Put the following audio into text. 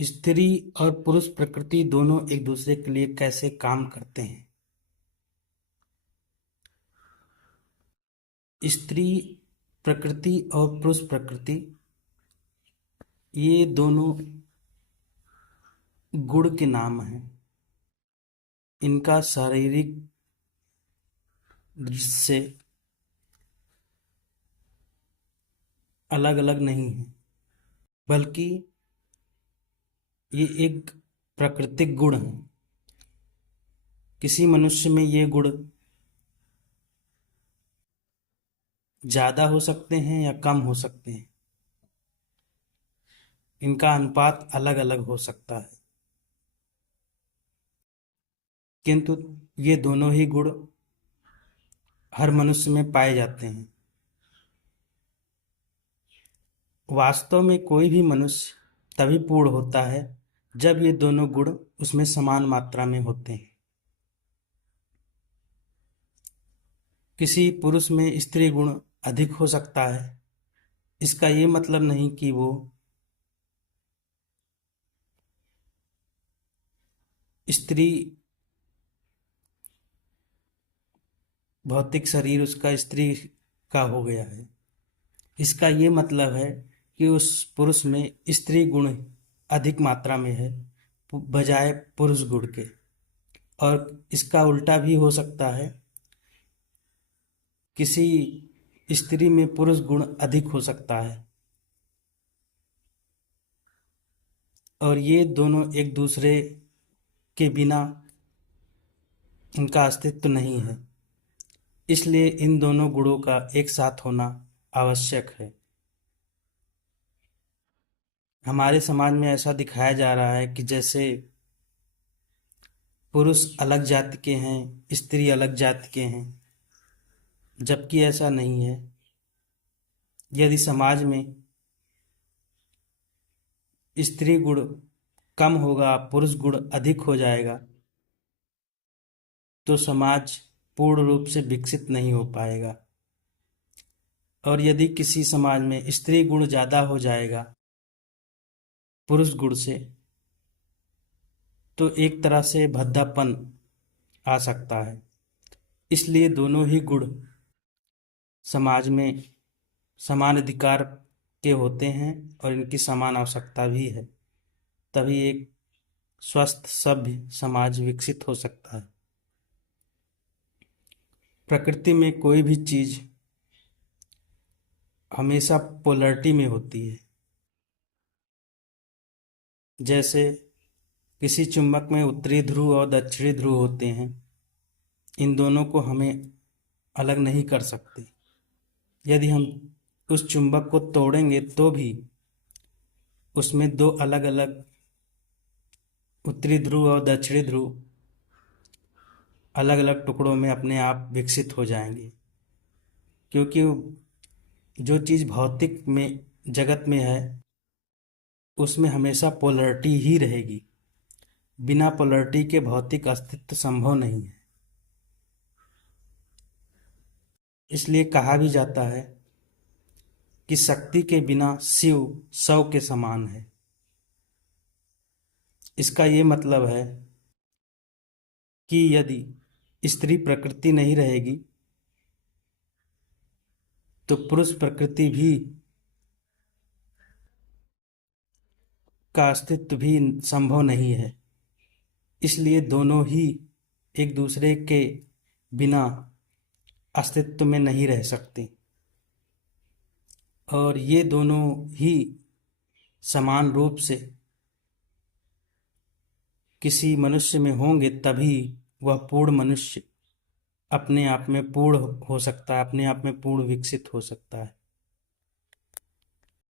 स्त्री और पुरुष प्रकृति दोनों एक दूसरे के लिए कैसे काम करते हैं। स्त्री प्रकृति और पुरुष प्रकृति ये दोनों गुण के नाम हैं। इनका शारीरिक दृष्टि से अलग अलग नहीं है, बल्कि ये एक प्राकृतिक गुण है। किसी मनुष्य में ये गुण ज़्यादा हो सकते हैं या कम हो सकते हैं। इनका अनुपात अलग अलग हो सकता है, किंतु ये दोनों ही गुण हर मनुष्य में पाए जाते हैं। वास्तव में कोई भी मनुष्य तभी पूर्ण होता है जब ये दोनों गुण उसमें समान मात्रा में होते हैं। किसी पुरुष में स्त्री गुण अधिक हो सकता है। इसका ये मतलब नहीं कि वो स्त्री भौतिक शरीर उसका स्त्री का हो गया है। इसका ये मतलब है कि उस पुरुष में स्त्री गुण अधिक मात्रा में है बजाय पुरुष गुण के। और इसका उल्टा भी हो सकता है, किसी स्त्री में पुरुष गुण अधिक हो सकता है और ये दोनों एक दूसरे के बिना इनका अस्तित्व नहीं है। इसलिए इन दोनों गुणों का एक साथ होना आवश्यक है। हमारे समाज में ऐसा दिखाया जा रहा है कि जैसे पुरुष अलग जाति के हैं, स्त्री अलग जाति के हैं, जबकि ऐसा नहीं है। यदि समाज में स्त्री गुण कम होगा, पुरुष गुण अधिक हो जाएगा, तो समाज पूर्ण रूप से विकसित नहीं हो पाएगा। और यदि किसी समाज में स्त्री गुण ज़्यादा हो जाएगा पुरुष गुण से, तो एक तरह से भद्दापन आ सकता है। इसलिए दोनों ही गुण समाज में समान अधिकार के होते हैं और इनकी समान आवश्यकता भी है। तभी एक स्वस्थ सभ्य समाज विकसित हो सकता है। प्रकृति में कोई भी चीज हमेशा पोलैरिटी में होती है। जैसे किसी चुंबक में उत्तरी ध्रुव और दक्षिणी ध्रुव होते हैं। इन दोनों को हमें अलग नहीं कर सकते। यदि हम उस चुंबक को तोड़ेंगे तो भी उसमें दो अलग अलग उत्तरी ध्रुव और दक्षिणी ध्रुव अलग अलग टुकड़ों में अपने आप विकसित हो जाएंगे, क्योंकि जो चीज़ भौतिक में जगत में है उसमें हमेशा पोलैरिटी ही रहेगी। बिना पोलैरिटी के भौतिक अस्तित्व संभव नहीं है। इसलिए कहा भी जाता है कि शक्ति के बिना शिव शव के समान है। इसका ये मतलब है कि यदि स्त्री प्रकृति नहीं रहेगी तो पुरुष प्रकृति भी का अस्तित्व भी संभव नहीं है। इसलिए दोनों ही एक दूसरे के बिना अस्तित्व में नहीं रह सकते और ये दोनों ही समान रूप से किसी मनुष्य में होंगे तभी वह पूर्ण मनुष्य अपने आप में पूर्ण हो सकता है, अपने आप में पूर्ण विकसित हो सकता है।